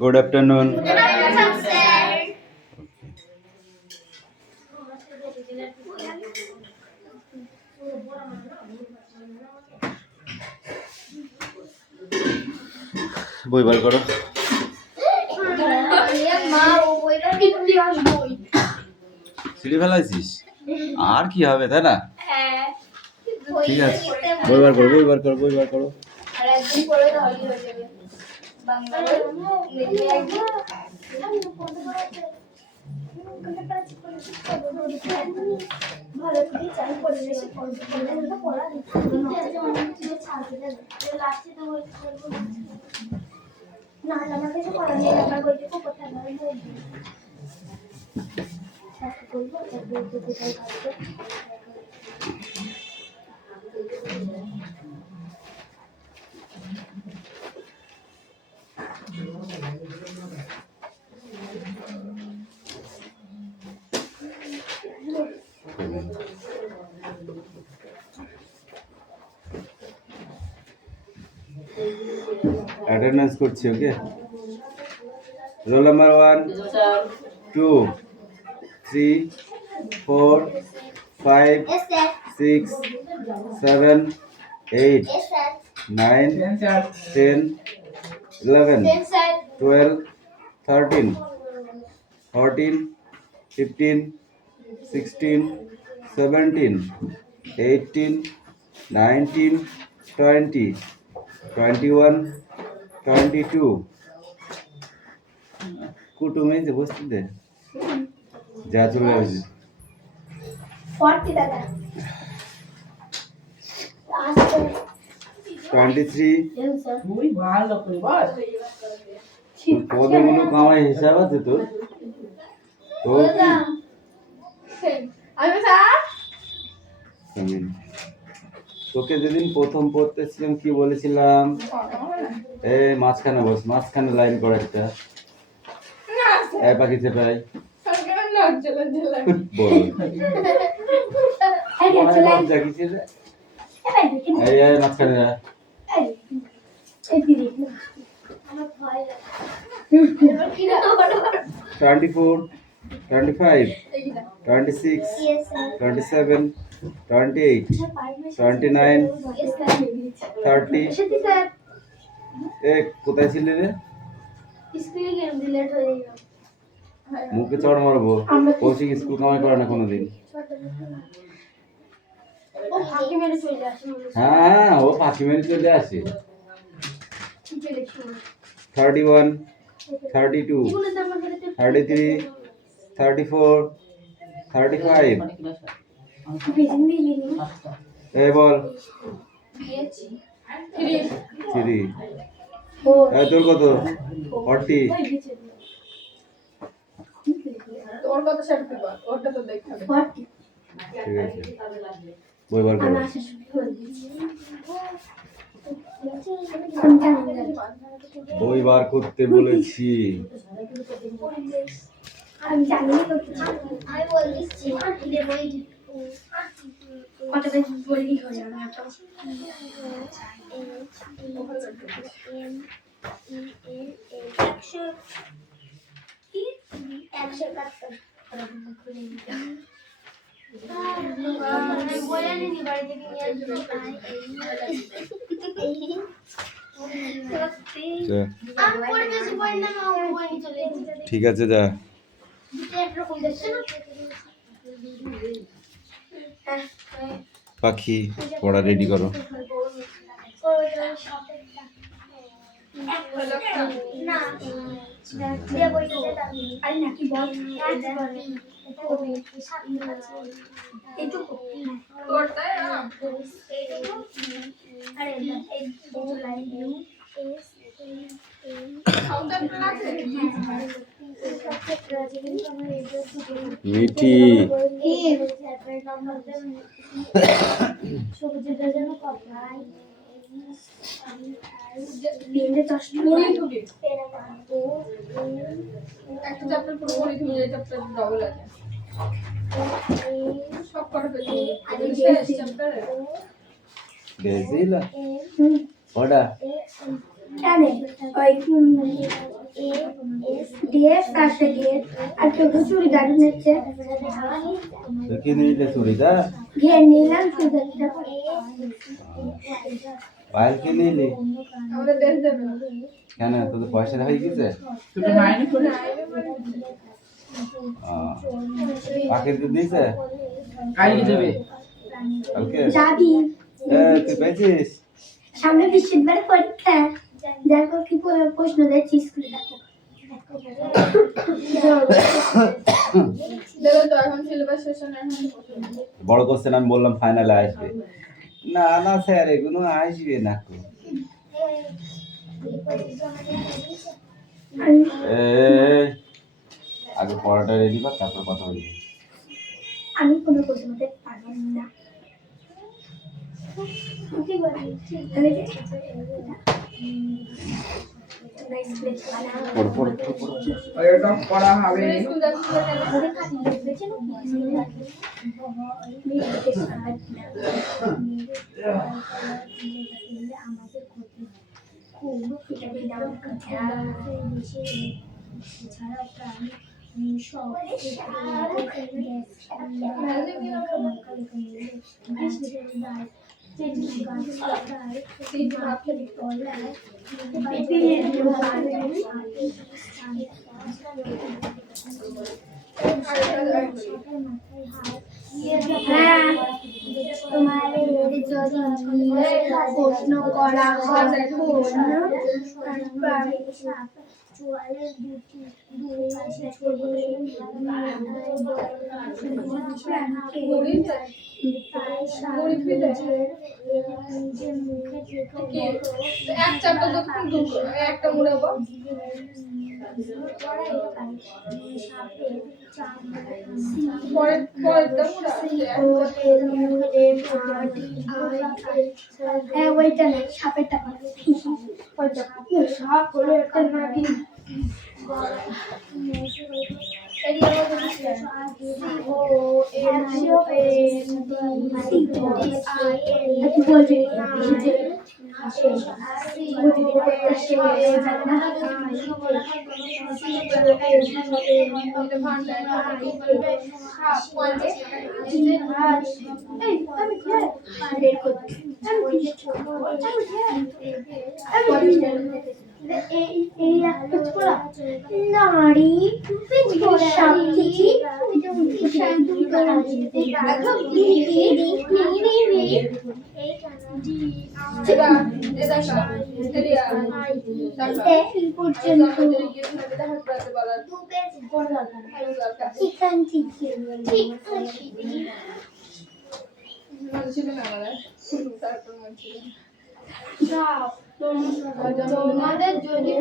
Good afternoon. বই বার করো। সিঁড়ি ফেলাইছিস আর কি হবে, তাই না? ঠিক আছে, বই বার করো, বই বার করো, বই বার করো। অ্যাটেন্ডেন্স করছি, ওকে? রোল নাম্বার 1 2 3 4 5 6 7 8 9 10 11 12 13 14 15 16 17 18 19 20 21 22 কুটুম এই যে বসতে দে, যা চলে আসবে 40 টাকা 23 ওই ভালো করে বল কতগুলো কামাই হিসাব আছে তোর? তোকে যেদিন প্রথম পড়তেছিলাম কি বলেছিলাম? এই মাঝখানে বস, মাঝখানে লাইন করে একটা পাখি চেপাই বল এই মাঝখানে যা। 24 25 26 27 28 29 30 কোথায় ছিলে রে? মুখে চড় মারবো। কৌশিক স্কুল কামাই করে না কোনোদিন। হ্যাঁ, ও পাখি মেরে চলে আসে। 31 32 33 34 35 এই বল 3 তোর কত? 40 তোর কত সেট দিবা? ওটা তো দেখতে হবে। ঠিক আছে, বই বার করো। বই বার করতে বলেছি। আমি জানি আমি বল দিচ্ছি বই কত বেশি বলি হয়ে যাবে না তো ঠিক আছে, যা। পাখি পড়া রেডি করো। মিঠি একটা চ্যাপ্টার পুরো পড়ি তুমি এই চ্যাপ্টার ডবল আছে সব করে ফেলি আরে শেষ চ্যাপ্টারে বেজিলা ওডা কেন ওই ড্রেস আছে গেট আর কেউ চুড়িদার নিচ্ছে কি নিলে চুড়িদার ঘের নিলাম চুড়িদারটা পায়েল কি নিলি আমাদের ড্রেস দেবে না। কেন তোদের পয়সা হয়ে গেছে দুটো মাইনে করে পাখির দিয়েছে কালকে দেবে কালকে যাবি তুই পেয়েছিস সামনে বৃহস্পতিবার পরীক্ষা দেখো কি প্রশ্ন দিয়েছি স্কুলে দেখো দেবে তো এখন সিলেবাস শেষ হয় না, এখন বড় কোশ্চেন আমি বললাম ফাইনালে আসবে না না স্যার এগুলো আসবে না তো এই, আগে পড়াটা রেডি কর তারপর কথা বলবি আমি কোনো প্রশ্ন দিতে পারবো না কি বলি পড় পড় পড় পড় ওটা পড়া হবে স্কুল যাচ্ছিল কেন? তোমার প্রশ্ন করা এক চারটা যতক্ষণ ঢুকো একটা মুড়াবো পরেরটা মুড়া ওইটা নেই সাপেরটা সাপ হলো একটা নাকি এই একটা ছোড়া নারী শক্তি এখান থেকে তোমাদের যদি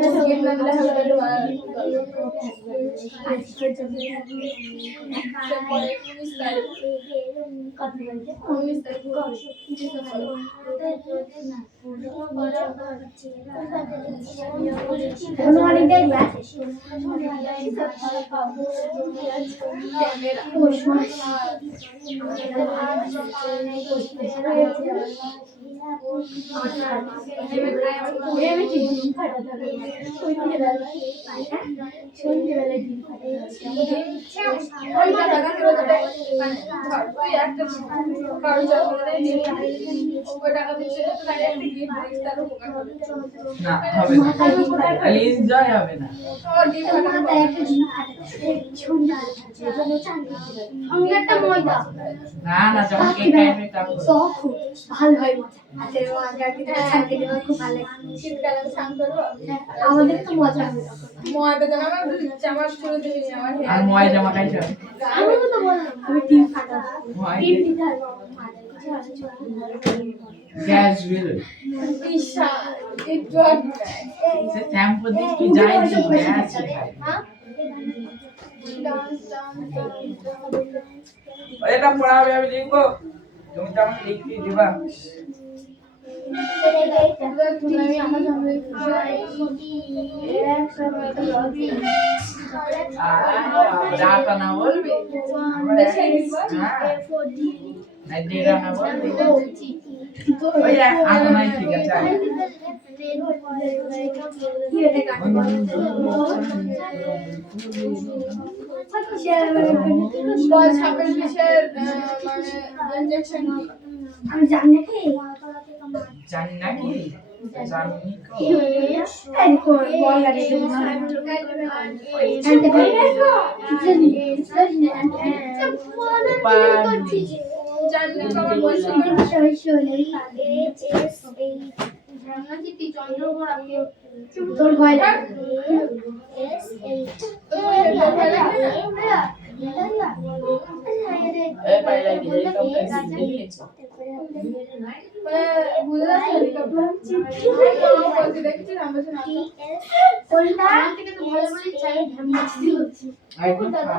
না হবে না খালি এনজয় হবে না একটা ময়দা না না যখন কেক কাটবে তখন ভালো হয় হাতের খুব ভালো লাগে শীতকালে স্নান করবো আমাদের তো মজা হবে ময়দা যেন আমার জামা শুরু দিবি আমার আর ময় জামা খাইছ আমি তো বললাম আমি ডিম ফাটাবো ময় ডিম দিতে হবে গ্যাস বিল বিশাল একটু সে শ্যাম্পু দিস কি যাই দিস গ্যাস এটা পড়াবে আমি লিখবো তুমি তো আমাকে লিখতে দিবা রাতা না বলবি না দেরা না বলবি ওই আগুনাই ঠিক আছে বল 26 মানে ইনজেকশন কি আমি জানি নাকি জানি নাকি জানি এই কোন বল লাগে জানলে তো আমার বলছি তোর ভয় লাগে এই বাইরে গিয়ে কমপ্লেক্স দিয়েছে বুঝলা হেলিকপ্টার বলতে দেখছি আমরা তো না কোনটা থেকে তো ভালো বলে চাই আই দাদা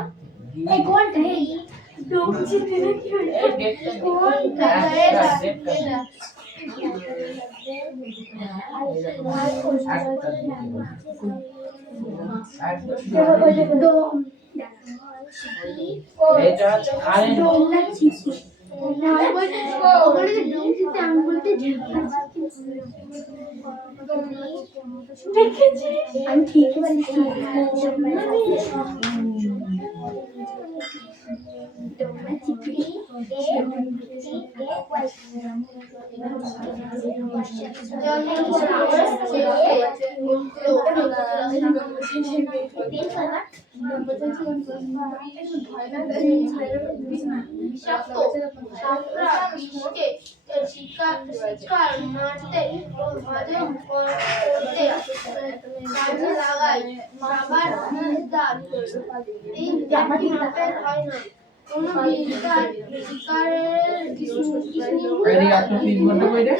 এই কোনটা এই দৌড়ছি দিলে কি হলো এই ডেটটা কোনটা ডেটটা এটা হচ্ছে কারেন্ট আমি ঠিক বলেছি আরে এত ফিল করতে কইরে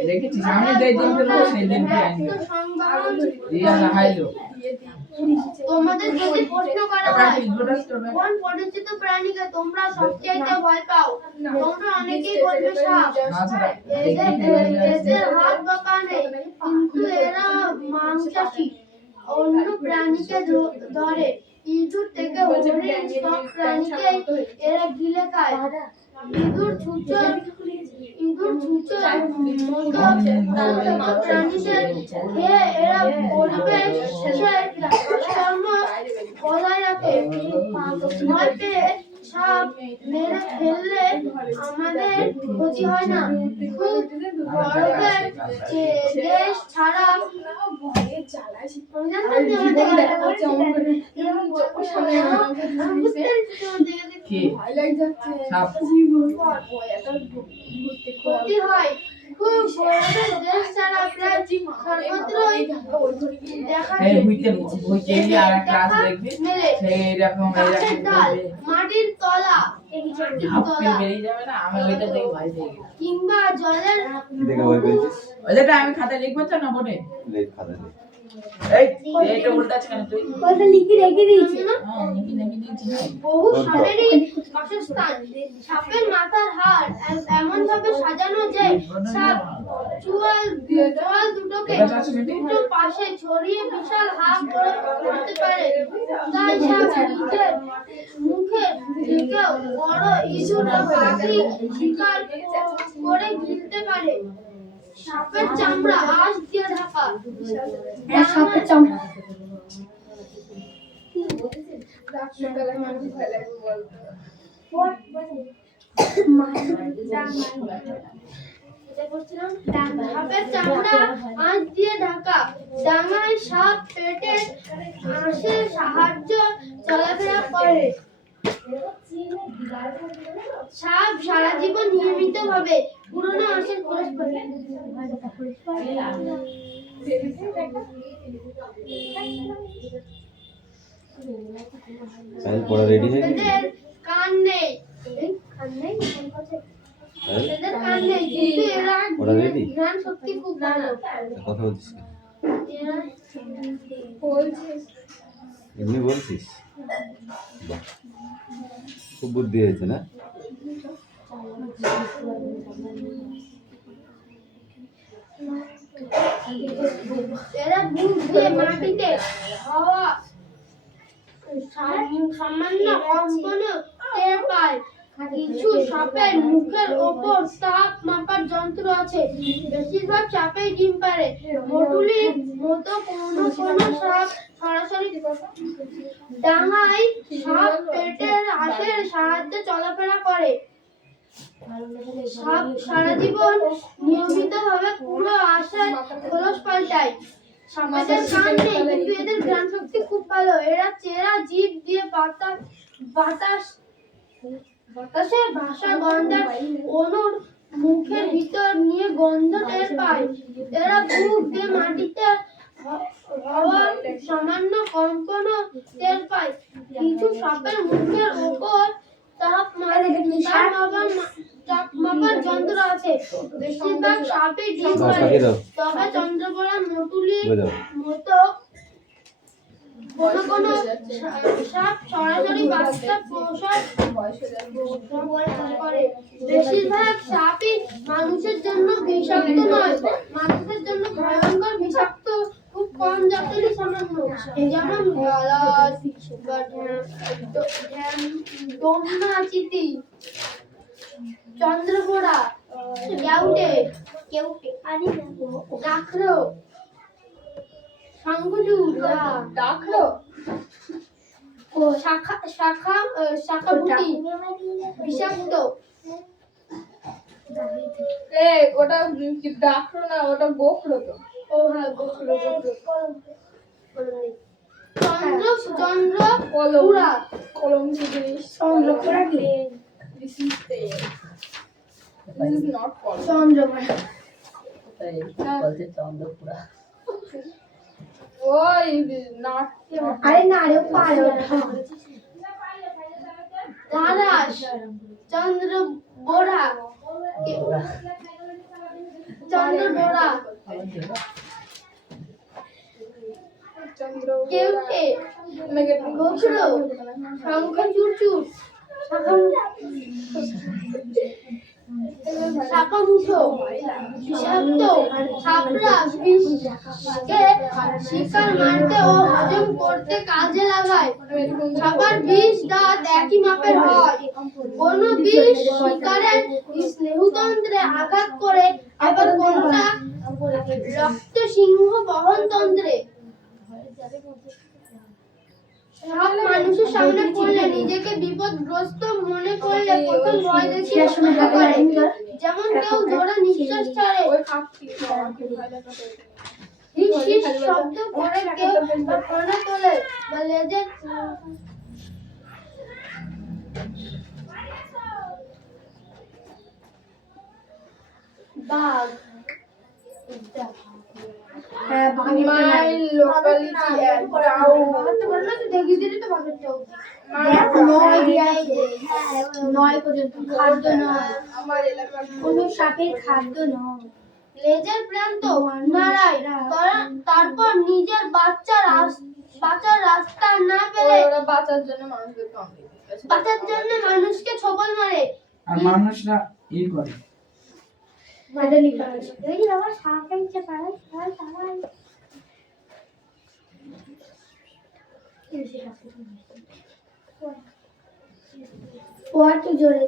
দেখেছি সামনে যাই দিন ফেলবো সেই দিন কি আনবে দিয়া না খাইলো তোমাদের যদি প্রশ্ন করা হয় কোন পরিচিত প্রাণীকে তোমরা সবচাইতে ভয় পাও তোমরা অনেকেই বলবে সাপ এদের হাত বা পা নেই কিন্তু এরা মাংসাশী অন্য প্রাণীকে ধরে ইঁদুর থেকে হরিণ সব প্রাণীকে এরা গিলে খায় ইঁদুর ছুঁচোর মতো প্রাণীদের খেয়ে এরা পরিবেশের ধর্ম বজায় রাখে ভয় পেয়ে সাপ মেরে ফেললে আমাদের ক্ষতি হয় না খুব বরফের দেশ ছাড়া কি সাপ ক্ষতি হয় খুব বরফের দেশ ছাড়া প্রায় সর্বত্রই দেখা এই যায় বুঝতে আর ক্লাস দেখবি সেই রকম গাছের ডাল মাটির তলা হাফ ফিল বেরিয়ে যাবে না আমি ওইটা দেখে ভয় পেয়ে গেছি কিংবা জলের কি দেখে ভয় পেয়েছিস? ওইটা আমি খাতায় লিখবো তো না বোর্ডে লেখ খাতা লেখ। এই এইটা উল্টা আছে কেন তুই ওটা লিখে রেখে দিয়েছি হ্যাঁ লিখি লিখি দিয়েছি না বহু সাপেরই বাসস্থান সাপের মাথার হাড় এমন ভাবে সাজানো যে সাপ চুয়াল দুটোকে দুটো পাশে ছড়িয়ে বিশাল হাত করে করতে পারে তাই সাপ নিজের মুখে থেকেও বড় ইঁদুর বা পাখি শিকার করে গিলতে পারে সাপের চামড়া আঁশ দিয়ে ঢাকা সাপের চামড়া রাত্রেবেলায় মানুষ ভয় লাগে বলতো সাপের চামড়া আঁশ দিয়ে ঢাকা ডাঙায় সাপ পেটের আঁশের সাহায্য চলাফেরা করে সাপ সারা জীবন নিয়মিত ভাবে পুরনো আঁশের খোলস করে সাহেল পড়া রেডি হয়ে গেছে? এদের কান নেই এদের কান নেই কিন্তু এরা ওরা ready? ঘ্রাণ শক্তি খুব ভালো কথা বলছিস না? এরা বলছিস এমনি বলছিস? বাহ, খুব বুদ্ধি হয়েছে না? এরা বুক দিয়ে মাটিতে হাওয়া সামান্য কম্পন টের পায় কিছু সাপের মুখের ওপর তাপ মাপার যন্ত্র আছে। বেশিরভাগ সাপেই ডিম পাড়ে। মধুলির মতো কোনো কোনো সাপ সরাসরি ডাঙায় সাপ পেটের আশের সাহায্যে চলাফেরা করে। সাপ সারা জীবন নিয়মিতভাবে পুরো আশের খোলস পাল্টায়। সাপেদের কান নেই, কিন্তু এদের ঘ্রাণ শক্তি খুব ভালো। এরা চেরা জিভ দিয়ে বাতাসে ভাষা গন্ধের অনুর মুখের ভিতর নিয়ে গন্ধ টের পায়। এরা বুক দিয়ে মাটিতে হওয়া সামান্য কম্পনও টের পায়। কিছু সাপের মুখের উপর তাপ মাপার যন্ত্র আছে। বেশিরভাগ সাপই ডিম পাড়ে। তবে চন্দ্রবড়া মটুলির মতো কোনো কোনো সাপ সরাসরি বাচ্চা প্রসব করে। বেশিরভাগ সাপই মানুষের জন্য বিষাক্ত নয়, মানুষের জন্য ভয়ঙ্কর বিষাক্ত খুব কম জাতেরই সামান্য, যেমন গলাস, ডোমনা চিতি, চন্দ্রপোড়া, কেউটে, ডাকরো, শঙ্খচূড়, ডাকলো ও শাখাবুটি, বিষাক্ত। ওটা কি ডাকলো না, ওটা গোখলো তো। ও হ্যাঁ, গোখরো। চন্দ্রপোড়া, কলম জিনিস চন্দ্রপোড়া কি? This is fair. This is not column. চন্দ্রপোড়া বলতে চন্দ্রপুরা ওই not আরে না রে, পারো দারাস, চন্দ্রবোড়া, চন্দ্রবোড়া, চন্দ্র কেউটে, negative গোখরো, শঙ্খচূড়, শাখামুঠো, বিষাক্ত সাপরা বিষকে শিকার মারতে ও হজম করতে কাজে লাগায়। সাপার বিষ দাঁত একই মাপের হয়। কোনো বিষ শিকারের স্নেহতন্ত্রে আঘাত করে, আবার কোনোটা রক্ত সিংহ বহন তন্ত্রে। সাপ মানুষের সামনে পড়লে নিজেকে বিপদগ্রস্ত মনে করলে প্রথম ভয় দেখিয়ে সতর্ক করে। যেমন কেউ জোরে নিঃশ্বাস ছাড়ে, হিস হিস শব্দ করে কেউ ফোনে তোলে বা লেজের বাঘ। হ্যাঁ, my locality and দেখিয়ে দিলি তো বাঘের চোখ। নয় পর্যন্ত খাদ্য নয়, আমার এলাকার কোনো সাপের খাদ্য নয়। লেজের প্রান্ত নাড়ায়, তারপর নিজের বাচ্চার রাস্তা না পেলে ওরা বাঁচার জন্য মানুষদের কামড়ে দিচ্ছে। বাঁচার জন্য মানুষকে ছোবল মারে। আর মানুষরা ই করে জোরে জোরে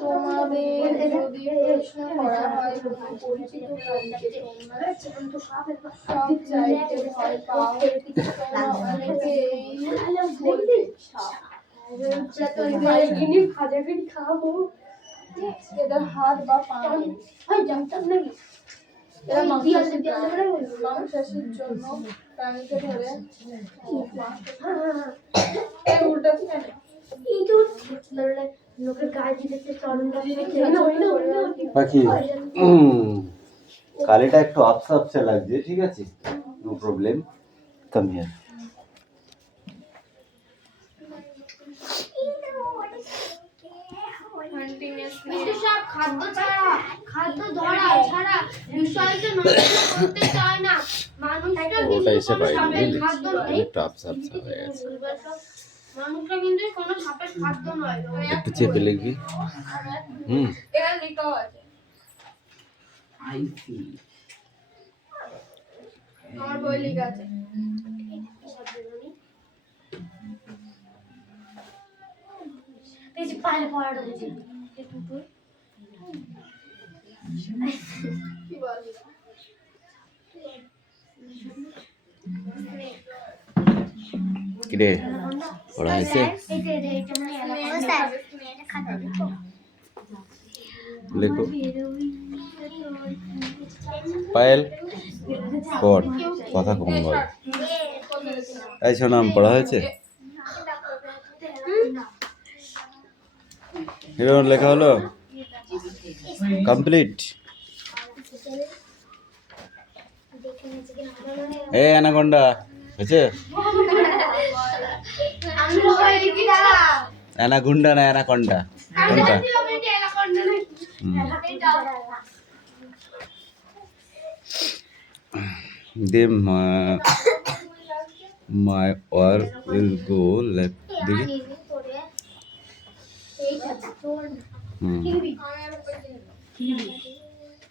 তোমাদের যদি প্রশ্ন করা হয় পরিচিত প্রাণীকে তোমরা সব চাইতে ভয় পাও, তোমরা অনেকেই বলবে সাপ। এদের হাত বা পা নেই। এরা মাংসাশীর জন্য প্রাণীকে ধরে উল্টাচ্ছে কেন? পাখি কালিটা একটু আপসা আপসা লাগছে, ঠিক আছে, নো প্রবলেম, কাম হিয়ার। কিন্তু সব খাদ্য ধরা ছাড়া বিষয়কে নষ্ট করতে চায় না। মানুষরা কিন্তু ওটা এসে কোনো পাইনি, সাপের বুঝলি? খাদ্য নয়। একটু আপসা আপসা হয়ে গেছে। মানুষরা কিন্তু কোনো সাপের খাদ্য নয়। একটু চেপে লিখবি। এখানে লেখাও আছে। আইসি আমার বই লেখা আছে। কিছু পায়ে পড়াটা বুঝি কি বল কিরে পড়া হয়েছে লেখো পায়েল পড় কথা কম বল এই শোনাম পড়া হয়েছে এবার লেখা হলো কমপ্লিট এ অ্যানাকোন্ডা হয়েছে অ্যানাগুন্ডা না অ্যানাকোন্ডা কোনটা দে মাই ওয়ার উইল গো লেফট দেখি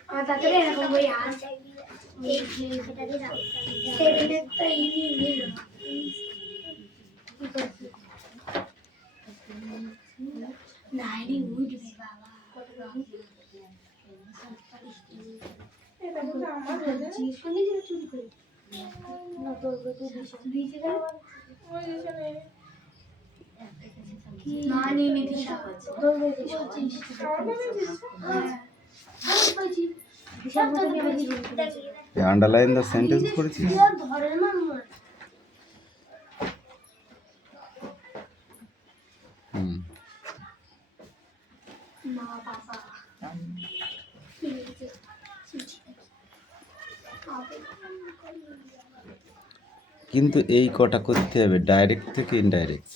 আমার তাড়াতাড়ি এরকম বই আছে এই সেটা দিয়ে দাও সেটা তো ইনি নাইরি উঠবে বাবা এটা বলে আমার হয়ে শুনি যে চুরি করে না তোর তো দিছে দাও ওই দিছে নেই না নি নি দিশা তোর বলছিস আন্ডারলাইন দ্য সেন্টেন্স করেছিস ধরে না মা বাবা কিন্তু এই কটা করতে হবে ডাইরেক্ট থেকে ইনডাইরেক্ট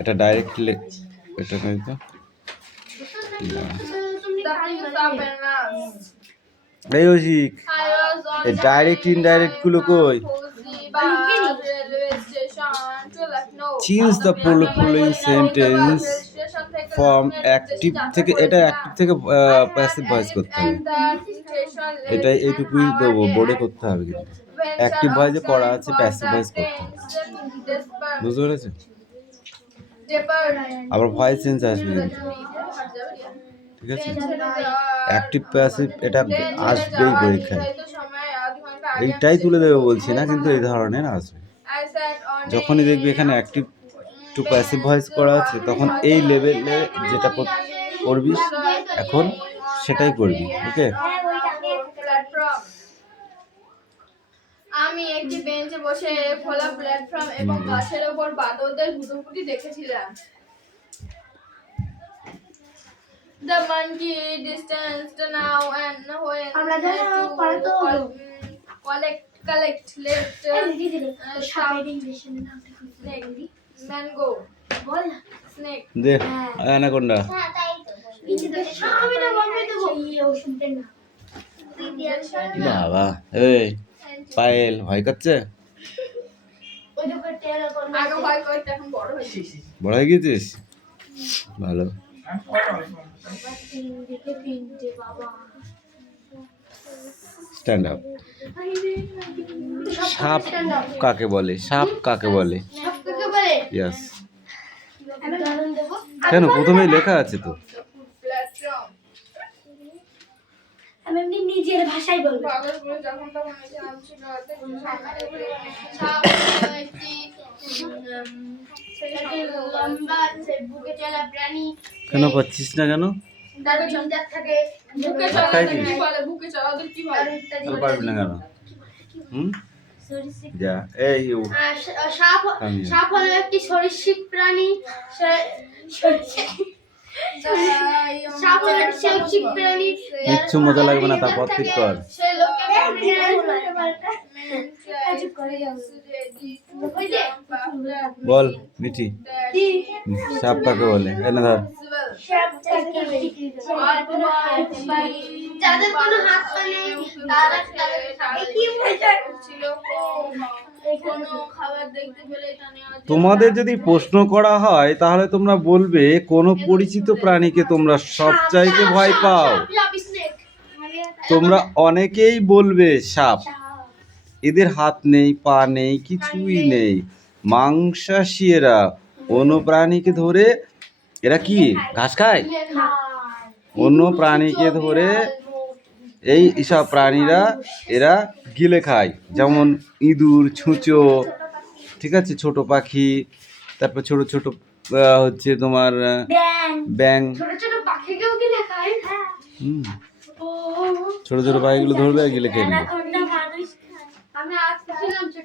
এটা ডাইরেক্ট এটা নয় তো এই ওশিক এই ডাইরেক্ট ইনডাইরেক্ট গুলো কই choose the following sentence from active থেকে এটা অ্যাক্টিভ থেকে প্যাসিভ ভয়েস করতে হবে এটা এইটুকুই দেবো বোর্ডে করতে হবে কিন্তু অ্যাক্টিভ ভয়েসে পড়া আছে প্যাসিভ ভয়েস করতে হবে বুঝতে পেরেছো আবার ভয়েস চেঞ্জ আসবে কিন্তু ঠিক আছে অ্যাক্টিভ প্যাসিভ এটা আসবেই পরীক্ষায় এইটাই তুলে দেবে বলছি না কিন্তু এই ধরনের আসবে যখনই দেখবি এখানে অ্যাক্টিভ টু প্যাসিভ ভয়েস করা আছে তখন এই লেভেলে যেটা করবি এখন সেটাই করবি ওকে আমি একটি বেঞ্চে বসে খোলা প্ল্যাটফর্ম এবং গাছের উপর বাদরদের হুটোপুটি দেখেছিলাম The monkey distanced now and when আমরা জানো পড়া তো collect left সাপের ইংলিশে নাম snake mango বল snake দে অ্যানাকোন্ডা হ্যাঁ তাই তো কিন্তু আমি তো বলবো দেবো এই ওষুধের নাম বাবা এই পায়েল ভয় করছে ওই তো টেরা কোন আগে ভয় করতে এখন বড় হয়েছে বড় হয়ে গেছিস ভালো দেখে তিনটে বাবা স্ট্যান্ড আপ সাপ কাকে বলে সাপ কাকে বলে সবকে বলে ইয়েস আমি উদাহরণ দেব কেন প্রথমেই লেখা আছে তো প্ল্যাটফর্ম আমি এমনি নিজের ভাষায় বলবো কাগজগুলো যখন তখন এসে নামছিল সাপ একটি লম্বা বুকে চলা প্রাণী কেন পাচ্ছিস না কেন তার চিন্তার থাকে বুকে চলা কি বলে বুকে চলা ওদের কি বলে আর পারবি না কেন যা এই সাপ সাপ হলো একটি সরীসৃপ প্রাণী সাপ হলো একটি সরীসৃপ প্রাণী কিচ্ছু মজা লাগবে না তারপর ঠিক কর সে লোককে বল মিঠি সাপ কাকে বলে এনে ধর যাদের কোনো হাত পা নেই তারা কোনো খাবার দেখতে পেলে তা নেওয়া তোমাদের যদি প্রশ্ন করা হয় তাহলে তোমরা বলবে কোন পরিচিত প্রাণীকে তোমরা সবচাইতে ভয় পাও তোমরা অনেকেই বলবে সাপ এদের হাত নেই পা নেই কিছুই নেই মাংসাশী এরা অন্য প্রাণীকে ধরে এরা কি ঘাস খায়? অন্য প্রাণীকে ধরে এই সব প্রাণীরা এরা গিলে খায়, যেমন ইঁদুর, ছুঁচো, ঠিক আছে, ছোট পাখি, তারপর ছোট ছোট হচ্ছে তোমার ব্যাং। ছোট ছোট পাখিকেও কি দেখায়? হুম, ছোট ছোট পাখিগুলো ধরবে আর গিলে খেয়ে নেবে। আমি আজকে ছিলাম ছোট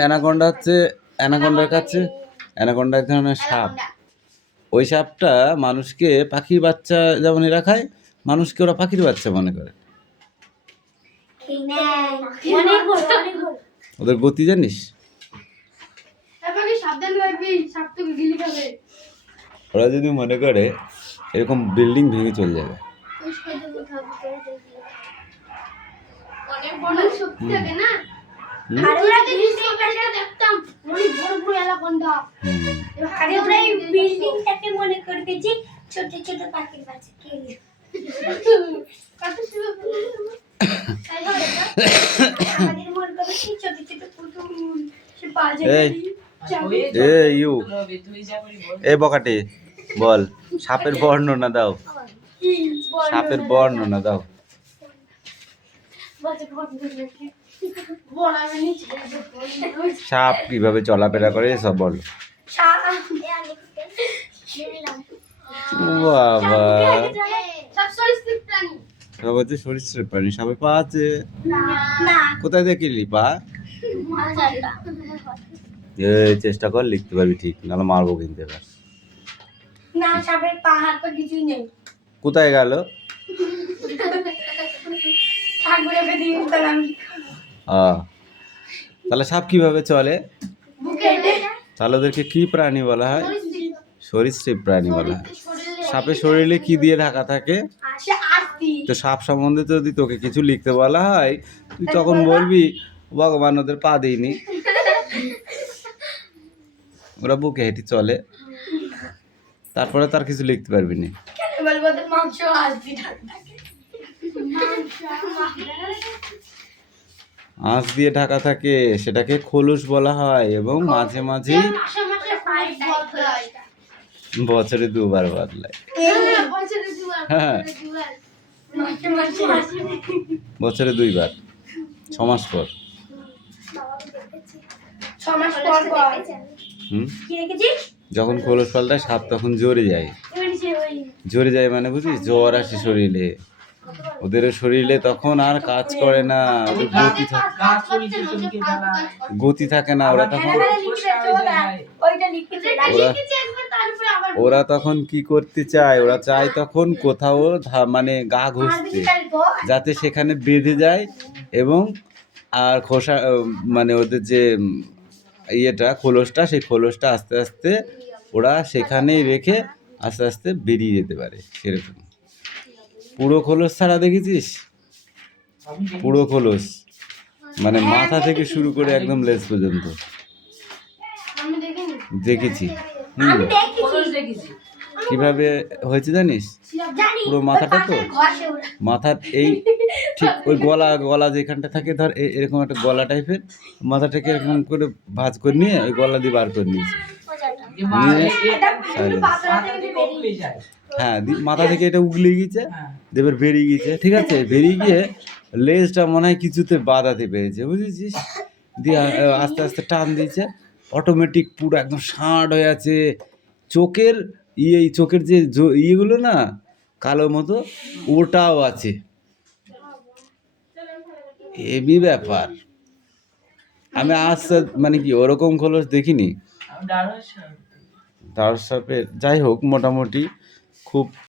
অ্যানাকোন্ডা হচ্ছে অ্যানাকোন্ডার কাছে, অ্যানাকোন্ডা এক ধরনের সাপ। ওই সাপটা মানুষকে পাখির বাচ্চা যেমন এরা খায়, মানুষকে ওরা পাখির বাচ্চা মনে করে। অনেক বড় অনেক বড়। ওদের গতি জানিস? এবার কি সাবধান রাখবি, সাপ তোকে গিলে খাবে। ওরা যদি মনে করে এরকম বিল্ডিং ভেঙে চলে যাবে। অনেক বড় শক্তি থাকে না। হুম? আর ওরা কি দেখতাম অনেক বড় বড় এলাকন্ডা। হুম। আরে ওরা এই বিল্ডিংটাকে মনে করবে যে ছোট ছোট পাখির বাচ্চা কে কত সুন্দর তাই হবে না? আমাদের মনে করবে কি ছোট ছোট পুতুল সে বাজে এই ওই এ ইউ তুই যা করি বল। এ বকাটে বল, সাপের বর্ণনা দাও, সাপের বর্ণনা দাও। বড় আমি নিচে সাপ কিভাবে চলাফেরা করে সব বল। বাবা, সব সরীসৃপ প্রাণী। সব হচ্ছে সরীসৃপ প্রাণী। সাপের পা আছে? না কোথায় দেখলি পা? চেষ্টা কর, লিখতে পারবি ঠিক, নাহলে মারবো কিন্তু এবার। না সাপের পাহাড় তো কিছুই নেই কোথায় গেল? ঠাকুরকে দিয়ে দিলাম তাহলে সাপ কিভাবে চলে? বুকে তাহলে ওদেরকে কি প্রাণী বলা হয়? সরীসৃপ। সরীসৃপ প্রাণী বলা হয়। শরীরে সাপের শরীরে কি দিয়ে ঢাকা থাকে? সে আস্তি তো সাপ সম্বন্ধে তো যদি তোকে কিছু লিখতে বলা হয়, তুই তখন বলবি ভগবান ওদের পা দেয়নি, ওরা বুকে হেঁটে চলে। তারপরে তার কিছু লিখতে পারবি না। কেন বলবো তো মাংস আস্তি থাকে আঁশ দিয়ে ঢাকা থাকে, সেটাকে খোলস বলা হয়, এবং মাঝে মাঝেই মাসে মাসে ফাইট বদলায়। বছরে দুবার বদলায়। হ্যাঁ, বছরে দুবার, হ্যাঁ। বছরে দুবার। বছরে 2 বার, 6 মাস পর। 6 মাস পর পর হুম, কি রেখেছিস যখন খোলস পাল্টায় সাপ তখন জ্বরে যায়। জ্বরে যায় মানে বুঝিস, জ্বর আসে শরীরে, ওদের শরীরে তখন আর কাজ করে না, ওদের গাছ চলছে চলকে জ্বালা। গতি থাকে না। ওরা তখন ওইটা লিখে ওরা ওরা তখন কি করতে চায়? ওরা চায় তখন কোথাও মানে গা ঘষতে, যাতে সেখানে বেঁধে যায়, এবং আর খোসা মানে ওদের যে ইয়েটা খোলসটা, সেই খোলসটা আস্তে আস্তে ওরা সেখানেই রেখে আস্তে আস্তে বেরিয়ে যেতে পারে। সেরকম পুরো খোলস ছাড়া দেখেছিস? পুরো খোলস মানে মাথা থেকে শুরু করে একদম লেজ পর্যন্ত আমি দেখিনি। দেখেছি। আমি খোলস দেখেছি দেখেছি। কিভাবে হয়েছে জানিস? জানি পুরো মাথাটা তো, ঘষে ওরা মাথার এই ঠিক ওই গলা যেখানটা থাকে, ধর এরকম একটা গলা টাইপের, মাথাটাকে এরকম করে ভাঁজ করে নিয়ে ওই গলা দিয়ে বার করে নিয়েছে। যে মা নিয়ে এটা পাতলা মাথা থেকে বেরিয়ে যায়। হ্যাঁ, মাথা থেকে এটা উগলে গিয়েছে, হ্যাঁ। দেবের বেরিয়ে গিয়েছে, ঠিক আছে, বেরিয়ে গিয়ে লেজটা মনে হয় কিছুতে বাঁধাতে পেরেছে, বুঝেছিস, দিয়ে আস্তে আস্তে টান দিয়েছে, অটোমেটিক পুরো একদম ষাঁড় হয়ে আছে। চোখের এই চোখের যে ইয়েগুলো না কালো মতো, ওটাও আছে। হেভি ব্যাপার। আমি আজ মানে কি ওরকম খোলস দেখিনি। আমি ডারোর সাথে। তার সাথে যাই হোক, মোটামুটি খুব